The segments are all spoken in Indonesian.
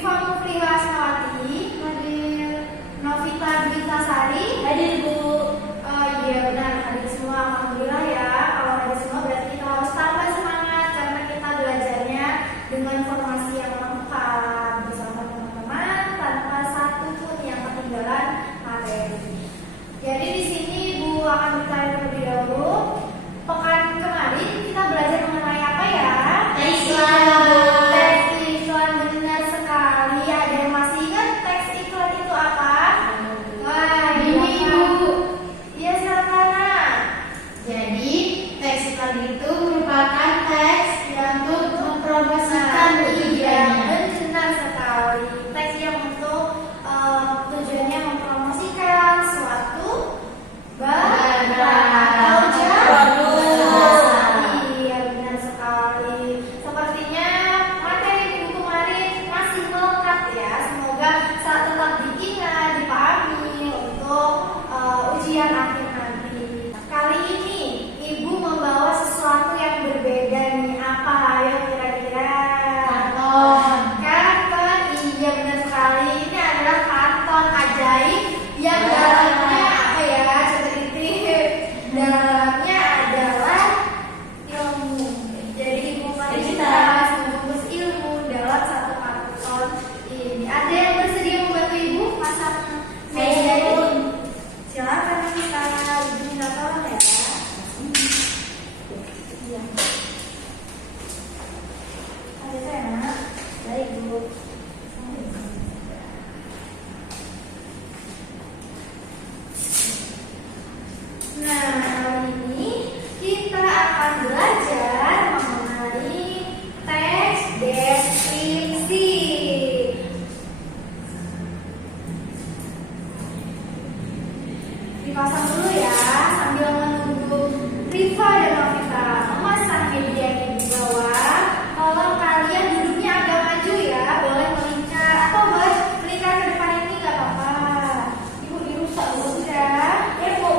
Rifa Mufliha Asmawati, Hadir. Novita Dwitasari. Hadir, Bu. Oh iya benar, hadir semua. Alhamdulillah ya. Kalau hadir semua berarti kita harus tambah semangat karena kita belajarnya dengan informasi yang lengkap bersama teman-teman tanpa satu pun yang ketinggalan materi. Jadi di sini Bu akan bertanya terlebih dahulu. Pekan kemarin kita belajar mengenai apa ya? Teks iklan. Teks iklan, benar sekali. Ada yang masih ingat teks iklan itu apa? Wah, ini Bu. Iya, silakan Nak. Jadi, teks iklan itu merupakan teks yang untuk mempromosikan Iya, tujuannya. benar sekali. Teks yang untuk tujuannya mempromosikan suatu barang atau jasa. Iya, benar sekali. Sepertinya materi minggu kemarin masih melekat ya. Semoga saat tetap diingat, dipahami untuk ujian akhir nanti. Kali ini Ibu membawa sesuatu yang berbeda nih. Apa? Ayo kira-kira. Karton. Karton, iya benar sekali. Ini adalah karton ajaib yang dalamnya apa ya? Coba ditip. Dalamnya adalah ilmu. Jadi Ibu mari kita membungkus ilmu dalam satu karton ini. Ada yang bersedia membantu Ibu masak meja ini? Silakan kita Ibu minta tolong ya. Iya. Ada saya Nak. Baik Bu. Nah, kali ini kita akan belajar mengenai teks deskripsi. Dipasang dulu ya sambil menunggu Rifa dan Novita memasang medianya di bawah. Kalau kalian duduknya agak maju ya, boleh melingkar atau boleh melingkar ke depan ini nggak apa-apa. Ibu dirusak dulu ya. Ya Bu.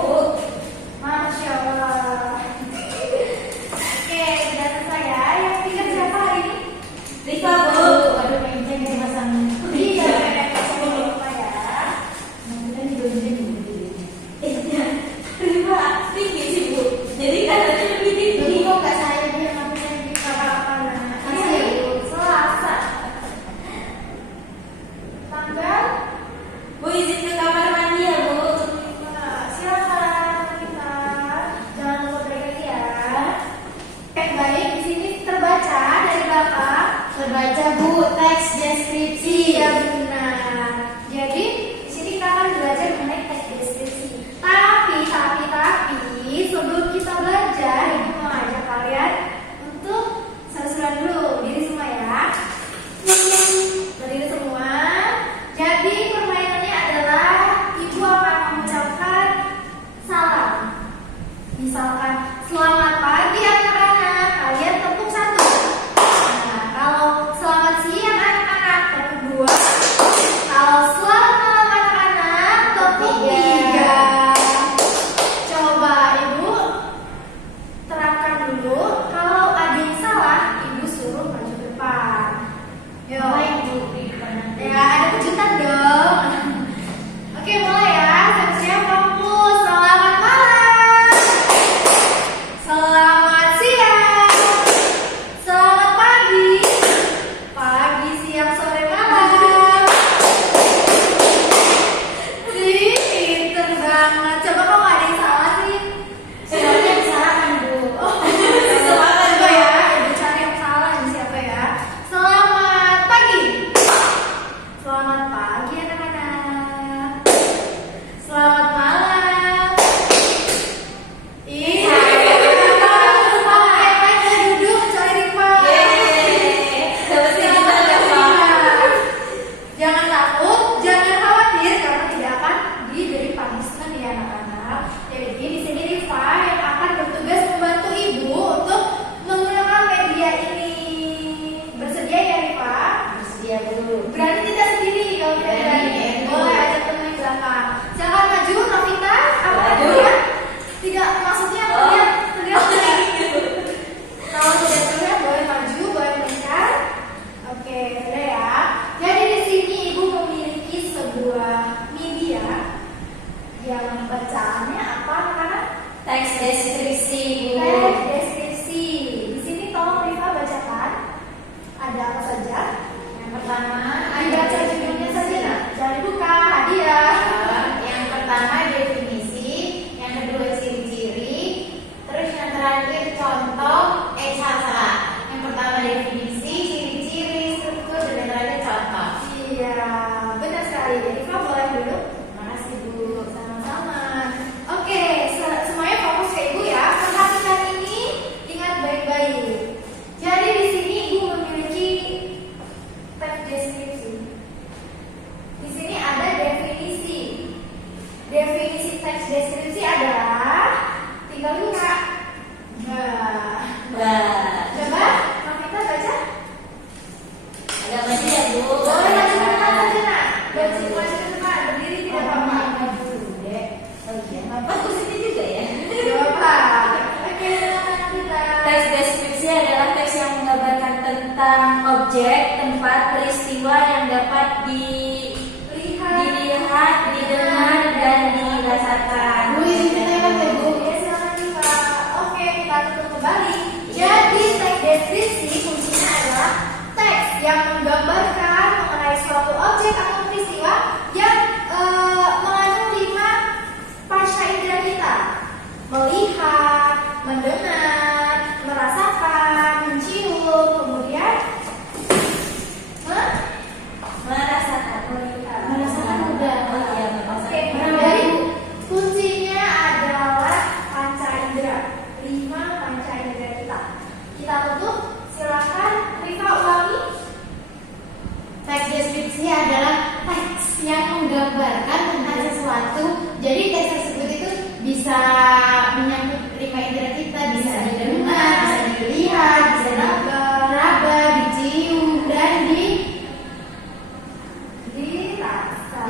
Masya Allah. Oke, sudah selesai ya. Yang pindah siapa hari ini? Rifa, Bu. Aduh, meja yang dipasang. Iya, sebelum lupa ya. Kita juga bisa Rifa, tinggi sih, Bu. Jadi katanya lebih tinggi. Jadi kok nggak saya biar ngapain di kapal-kapal Iya, Bu. Selasa. Tanggal? Bu, izin ke kamar mandi ya, Bu. Nah, silakan kita. Jangan lupa berhenti ya. Baik, di sini terbaca dari belakang. Terbaca, Bu, teks deskripsi. Iya benar. Jadi di sini kita akan belajar mengenai teks deskripsi. Tapi sebelum kita belajar, Ibu mau ajak kalian untuk seru-seruan dulu. Berdiri semua ya. Berdiri semua. Jadi permainannya adalah Ibu akan mengucapkan salam. Misalkan selamat pagi anak-anak, kalian tepuk satu. Nah, kalau selamat siang anak-anak, tepuk dua. ada apa saja? Yang pertama Dibaca judulnya saja, nah. Jangan dibuka, hadiah. Yang pertama definisi, yang kedua ciri-ciri, terus yang terakhir contoh, salah. Yang pertama definisi, ciri-ciri, struktur, dan yang terakhir contoh. Iya, benar sekali. Iva boleh dulu. Makasih Bu. Sama-sama. Oke, semuanya fokus ke Ibu ya. Perhatikan ini, ingat baik-baik. Jadi di sini Ibu memiliki teks deskripsi. Di sini ada definisi. Definisi teks deskripsi adalah tinggal buka. Coba, Novita baca. Agak maju ya Bu. Boleh baca cepat saja nak. Baca cepat, berdiri tidak apa-apa. Oh iya, apa posisi juga ya? Coba. Oke, silakan Novita. Teks deskripsi adalah teks yang menggambarkan tentang objek, tempat, peristiwa yang dapat dilihat, didengar, dan dirasakan. Bu, izin kita lewat ya Bu. Oke, silakan Iva. Oke, kita tutup kembali. Jadi teks deskripsi fungsinya adalah teks yang menggambarkan mengenai suatu objek atau peristiwa yang mengandung 5 panca indera kita: melihat, mendengar, merasakan, mencium, kemudian Merasakan, melihat. Merasakan udah. Oh iya, Oke, merasakan. jadi kuncinya adalah panca indera, 5 panca indera kita. Kita tutup, silakan Rifa ulangi. Teks deskripsi adalah teks yang menggambarkan tentang sesuatu. Jadi teks tersebut itu bisa menyangkut 5 indera kita, bisa didengar, bisa dilihat, bisa diraba, dicium, dan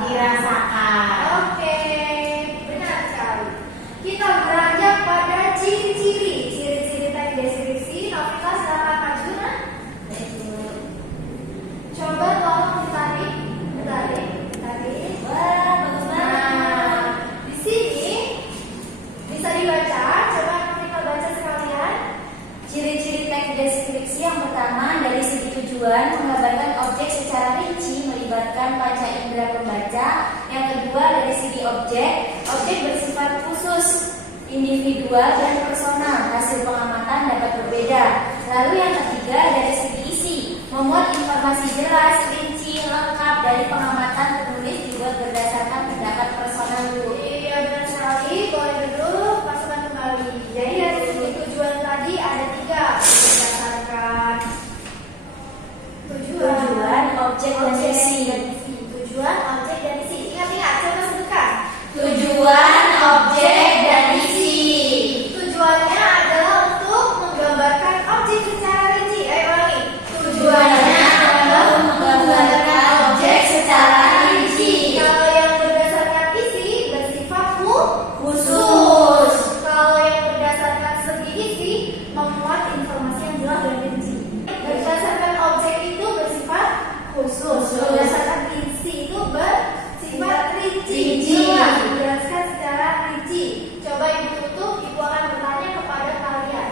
dirasakan. Oke, benar sekali. Kita beranjak pada ciri-ciri. Ciri-ciri teks deskripsi. Novita silakan maju, nak. Coba tolong ditarik. Wah, bagus banget. Nah, di sini bisa dibaca. Coba kita baca sekalian. Ciri-ciri teks deskripsi yang pertama dari segi tujuan menggambarkan objek secara rinci melibatkan panca indera pembaca. Yang kedua dari segi objek bersifat khusus, individual dan personal. Hasil pengamatan dapat berbeda. Lalu yang ketiga dari segi isi, memuat informasi jelas, rinci, lengkap dari pengamatan penulis dibuat berdasarkan pendapat personal Bu. Iya, benar sekali. Boleh duduk, masukkan kembali. Jadi dari segi tujuan tadi ada 3 berdasarkan Tujuan, objek, dan isi. Tujuan, objek, dan isi. Ingat-ingat, coba sebutkan. Tujuan, objek, dan isi. Tujuannya adalah untuk menggambarkan objek secara rinci. Ayo ulangi. Tujuannya adalah menggambarkan objek secara rinci. Kalau yang berdasarkan isi bersifat Khusus. Kalau yang berdasarkan segi isi memuat informasi yang jelas dan rinci. Berdasarkan objek itu bersifat khusus. Berdasarkan isi itu bersifat rinci. Jelas, dijelaskan secara rinci. Coba ibu tutup, ibu akan bertanya kepada kalian.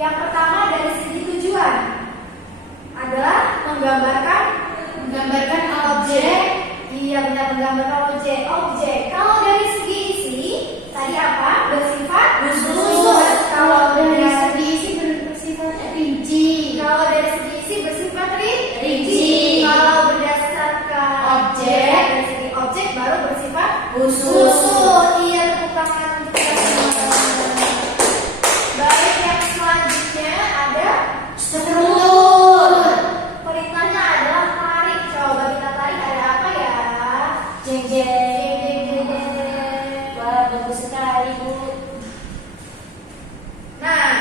Yang pertama dari segi tujuan adalah menggambarkan objek. Iya, benar, menggambarkan objek. Kalau dari segi isi tadi apa? Bersifat khusus. Kalau dari Dari segi isi bersifat rinci. kalau dari segi isi bersifat Rinci. Kalau berdasarkan Objek. dari segi objek baru bersifat Khusus. Iya, tepuk tangan untuk kita semua. Baik, yang selanjutnya ada Struktur. perintahnya adalah tarik. Coba kita tarik, ada apa ya? Jeng jeng. Wah, bagus sekali Bu. Nah,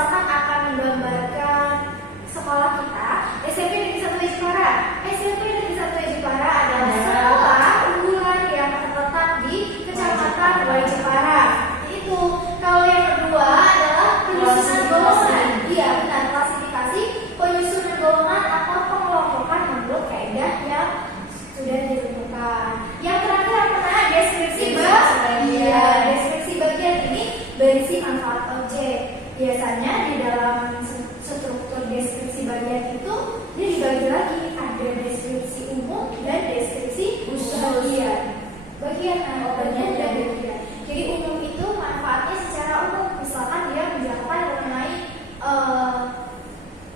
misalkan akan menggambarkan sekolah kita, SMP Negeri 1 Jepara. SMP Negeri 1 Jepara adalah sekolah unggulan yang terletak di Kecamatan Wai Jepara. Itu. Kalau yang kedua adalah penyusunan golongan. Iya, benar, klasifikasi penyusunan golongan atau pengelompokan menurut kaidah yang sudah ditentukan. Yang terakhir apa? Deskripsi bagian. Iya, deskripsi bagian ini berisi manfaat objek. Biasanya di dalam struktur deskripsi bagian itu dia dibagi lagi, ada deskripsi umum dan deskripsi bagian. Bagian dan bagian. Jadi umum itu manfaatnya secara umum, misalkan dia menjelaskan mengenai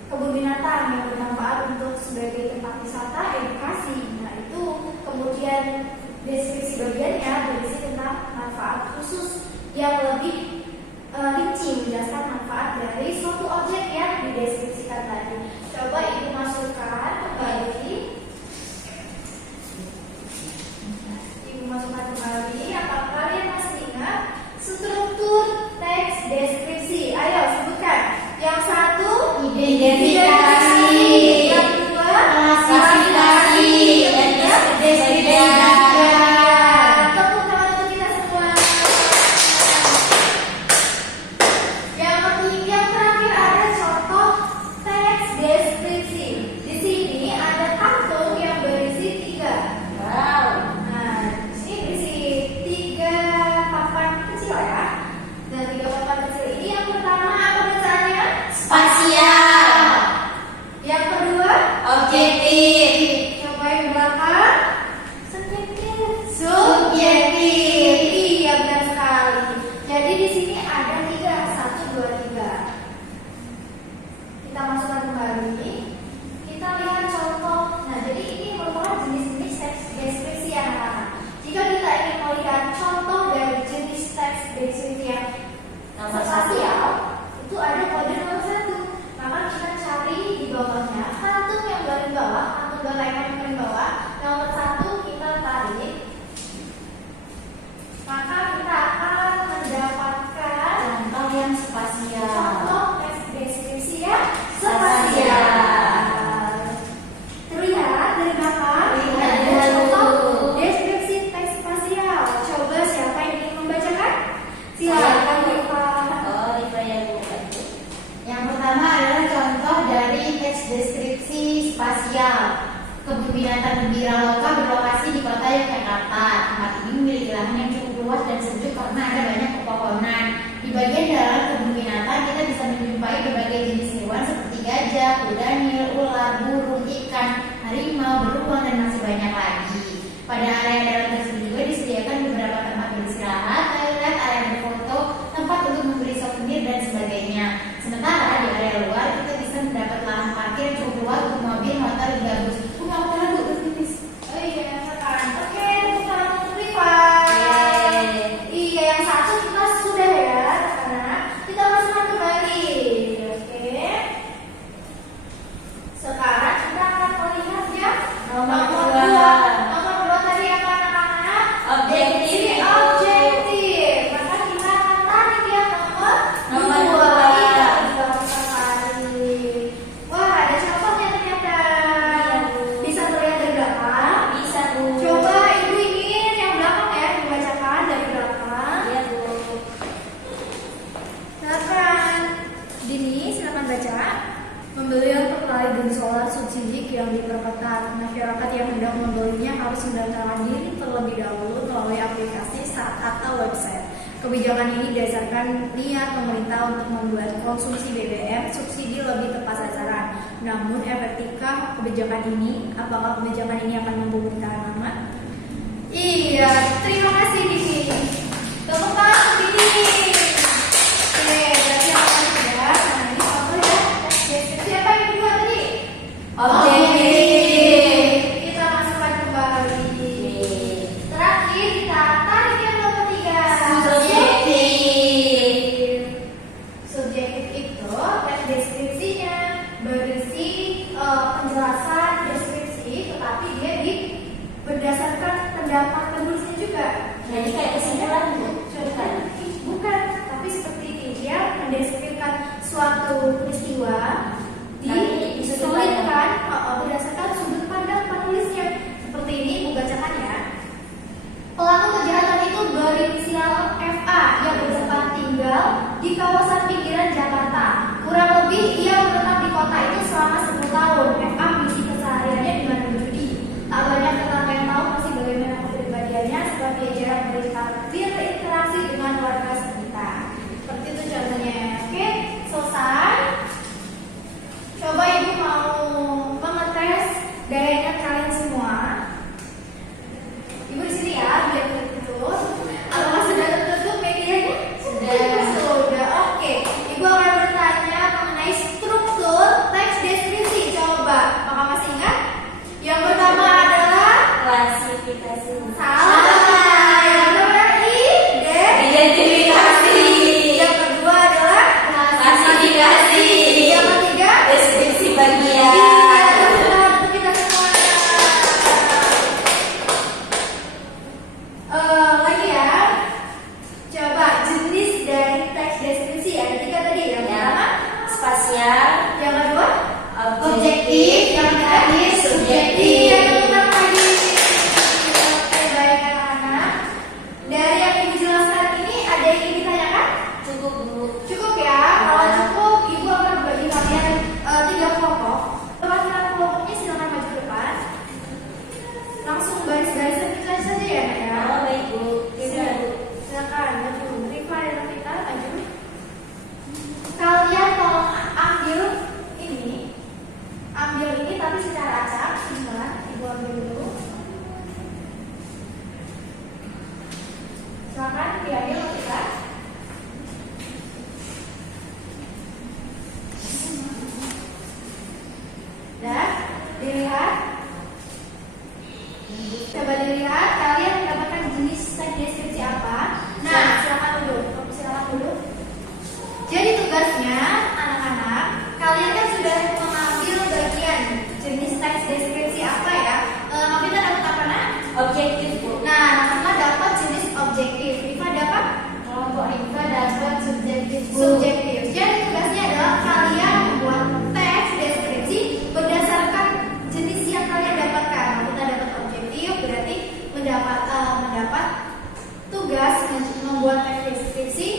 kebun binatang yang bermanfaat untuk sebagai tempat wisata, edukasi. Nah itu kemudian deskripsi bagiannya berisi tentang manfaat khusus yang lebih rinci menjelaskan manfaat dari suatu objek yang dideskripsikan tadi. Coba ibu masukkan kembali. Ibu masukkan kembali. Apakah kalian masih ingat struktur teks deskripsi? Ayo sebutkan. Yang satu Identifikasi. Yang dua Klasifikasi. Dan deskripsi. Tepuk tangan untuk kita semua. Yang terakhir ada contoh teks deskripsi. Di sini ada kantung yang berisi 3. Wow. Nah, di sini berisi 3 papan kecil ya. Dan 3 papan kecil ini yang pertama apa bacaannya? Spasial. Yang kedua Objektif. coba yang belakang subjektif. Subjektif. Iya benar sekali. Jadi di sini ada 3, 1, 2, 3. Kita masukkan kembali. Kita lihat contoh. Nah, jadi ini merupakan jenis-jenis teks deskripsi anak-anak. Jika kita ingin melihat contoh dari jenis teks deskripsi yang Nomor spasial, itu ada kode nomor 1. Maka kita cari di bawahnya kantung yang paling bawah, kantung gorengan yang paling bawah, nomor 1 kita tarik. Maka kita akan mendapatkan Contoh yang spasial. contoh teks deskripsi yang spasial. Terlihat dari belakang Terlihat ada dulu. contoh deskripsi teks spasial. Coba siapa yang ingin membacakan? Silakan Rifa. Oh, Rifa yang bukan. Yang pertama adalah contoh dari teks deskripsi spasial. Kebun binatang Gembira Loka berlokasi di kota Yogyakarta. Tempat ini memiliki lahan yang cukup luas dan sejuk karena ada banyak pepohonan. Di bagian dalam kebun binatang kita bisa menjumpai berbagai jenis hewan seperti gajah, kuda nil, ular, burung, ikan, harimau, beruang, dan masih banyak lagi. Pada area dalam tersebut juga disediakan beberapa tempat beristirahat, toilet, area berfoto, tempat untuk membeli souvenir dan sebagainya. Sementara di area luar kita bisa mendapat lahan parkir yang cukup luas untuk mobil, motor, hingga bus. Bunga apa lagi berfinish? Oh iya, sekarang. Oke, bukan untuk Rifa. Yeay. Iya, yang satu kita sudah ya, karena kita masukkan kembali. Oke. Sekarang kita akan melihat ya Nomor nomor 2. 2. Nomor 2 tadi apa anak-anak? Objektif. Ini objektif. Maka kita akan tarik ya nomor Nomor 2. 2. Iya, kita tarik. Wah, ada contohnya ternyata. Bisa terlihat dari belakang. Bisa, Bu. Coba ibu ingin yang belakang ya dibacakan dari belakang. Iya, Bu. Silakan. Dini, silakan baca. Pembelian terkait dengan solar subsidi yang diperketat. Masyarakat yang hendak membelinya harus mendaftarkan diri terlebih dahulu melalui aplikasi atau website. Kebijakan ini didasarkan niat pemerintah untuk membuat konsumsi BBM subsidi lebih tepat sasaran. Namun efektifkah kebijakan ini? Apakah kebijakan ini akan mampu bertahan lama? Iya, terima kasih Dini. Tepuk tangan untuk Dini. Oke, berarti apa sudah? Nah, ini contoh ya. Siapa yang kedua tadi? Objektif. Kita masukkan kembali. Terakhir kita tarik yang nomor 3. Subjektif. Subjektif itu teks deskripsinya berisi penjelasan deskripsi, tetapi dia berdasarkan pendapat penulisnya juga. Jadi kayak kesimpulan, Bu. Bukan, tapi seperti ini dia mendeskripsikan suatu peristiwa Tapi disolidkan berdasarkan sudut pandang penulisnya. Seperti ini Ibu bacakan ya. Pelaku kejahatan itu berinisial FA yang bertempat tinggal di kawasan pinggiran Jakarta. Kurang lebih ia menetap di kota itu selama 10 tahun. FA mengisi kesehariannya dengan berjudi. Tak banyak tetangga yang tahu masih bagaimana kepribadiannya sebab ia jarang berinteraksi dengan warga sekitar. Seperti itu contohnya. Oke, selesai. Coba Ibu mau mengetes daya ingat kalian semua. Ibu di sini ya, biar tertutup. Apakah sudah tertutup medianya? Sudah. Oke. Ibu akan bertanya mengenai struktur teks deskripsi. Coba, apakah masih ingat? Yang pertama adalah klasifikasi. salah. Yang kedua Identifikasi. Yang kedua adalah Klasifikasi. yang ketiga Deskripsi bagian. kita semua. Lagi ya. Coba jenis dari teks deskripsi ada 3 tadi. Yang pertama Spasial. yang kedua Objektif. yang ketiga Subjektif. yang keempat tadi. Oke, baik anak-anak. Dari yang Ibu jelaskan ini ada yang ingin ditanyakan? Cukup Bu. Cukup ya. Kalau cukup, Ibu akan bagi kalian 3 kelompok. Perwakilan kelompoknya silakan maju ke depan. Langsung baris-barisan kita saja ya, Nak ya. Oh baik Bu. Silakan maju. Rifa dan Rafita maju. Kalian tolong ambil ini tapi secara acak. Bismillah, Ibu ambil dulu. Silakan diambil Rafita. Dan dilihat. Coba dilihat kalian mendapatkan jenis teks deskripsi apa. Nah, silakan dulu. Jadi tugasnya anak-anak, kalian kan sudah mengambil bagian jenis teks deskripsi apa ya? Kita dapat apa nak? Objektif Bu. Nah, Nakama dapat jenis objektif. Rifa dapat Kelompok Rifa dapat subjektif Bu. subjektif. Jadi tugasnya adalah kalian membuat teks deskripsi berdasarkan jenis yang kalian dapatkan. Kita dapat objektif berarti mendapat tugas membuat teks deskripsi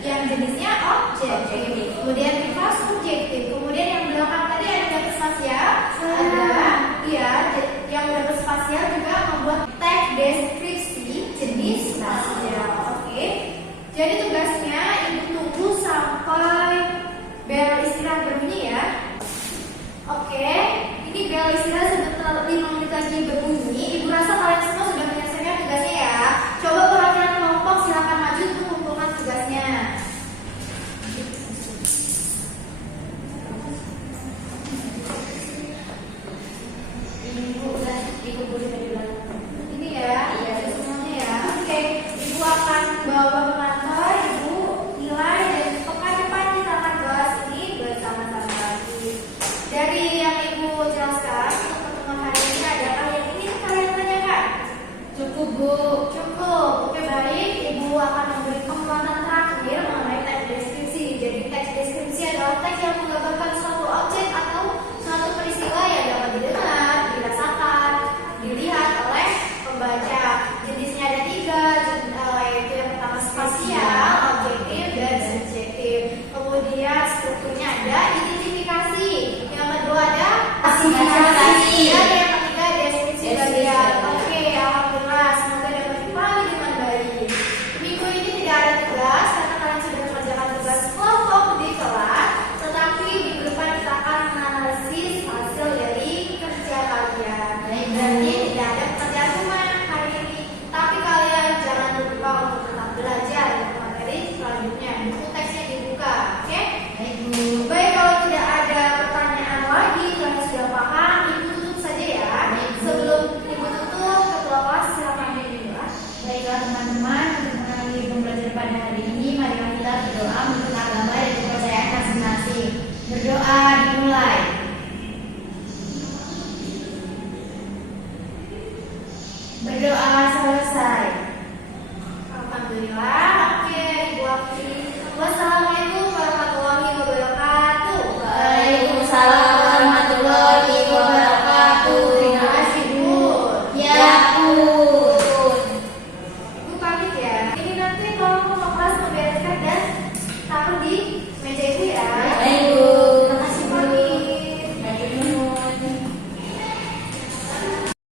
yang jenisnya objektif. Kemudian Rifa subjektif. Kemudian yang belakang tadi ada dapat spasial. Yang dapat spasial juga membuat teks deskripsi jenis spasial. Oke. Jadi tugasnya Ibu tunggu sampai bel istirahat berbunyi ya. Oke. Ini bel istirahat sudah 5 menit lagi berbunyi. Ibu rasa kalian semua sudah menyelesaikan tugasnya ya. Coba perwakilan kelompok silakan maju untuk mengumpulkan tugasnya. Ibu boleh dari belakang. Ini ya, semuanya ya. Oke, Ibu akan bawa ke kantor, Ibu nilai dan pekan depan kita akan bahas ini bersama-sama lagi. Dari yang Ibu jelaskan untuk pertemuan hari ini adalah yang ingin kalian tanyakan. Cukup Bu. Cukup. Oke, baik. Ibu akan memberi penguatan terakhir mengenai teks deskripsi. Jadi teks deskripsi adalah teks yang menggambarkan suatu objek atau suatu peristiwa yang dapat didengar, dirasakan, dilihat oleh pembaca. Jenisnya ada 3, yaitu yang pertama spasial, objektif, dan subjektif. Kemudian strukturnya ada identifikasi. Yang kedua ada Klasifikasi. Dan yang ketiga deskripsi bagian. Oke, alhamdulillah semoga dapat dipahami dengan baik. Minggu ini tidak ada tugas karena kalian sudah mengerjakan tugas kelompok di kelas. Tetapi minggu depan kita akan menganalisis hasil dari kerja kalian. Berarti tidak ada pekerjaan rumah hari ini. Tapi kalian jangan lupa untuk tetap belajar untuk materi selanjutnya. Buku teksnya dibuka, oke? Baik Bu. Baik, kalau tidak ada pertanyaan lagi, kalian sudah paham, Ibu tutup saja ya. Sebelum Ibu tutup, ketua kelas silakan dimulai. Baiklah teman-teman, untuk mengakhiri pembelajaran pada hari ini, mari kita berdoa untuk agama dan kepercayaan masing-masing. Berdoa dimulai. Berdoa selesai. Alhamdulillah. Oke, Ibu akhiri. Wassalamualaikum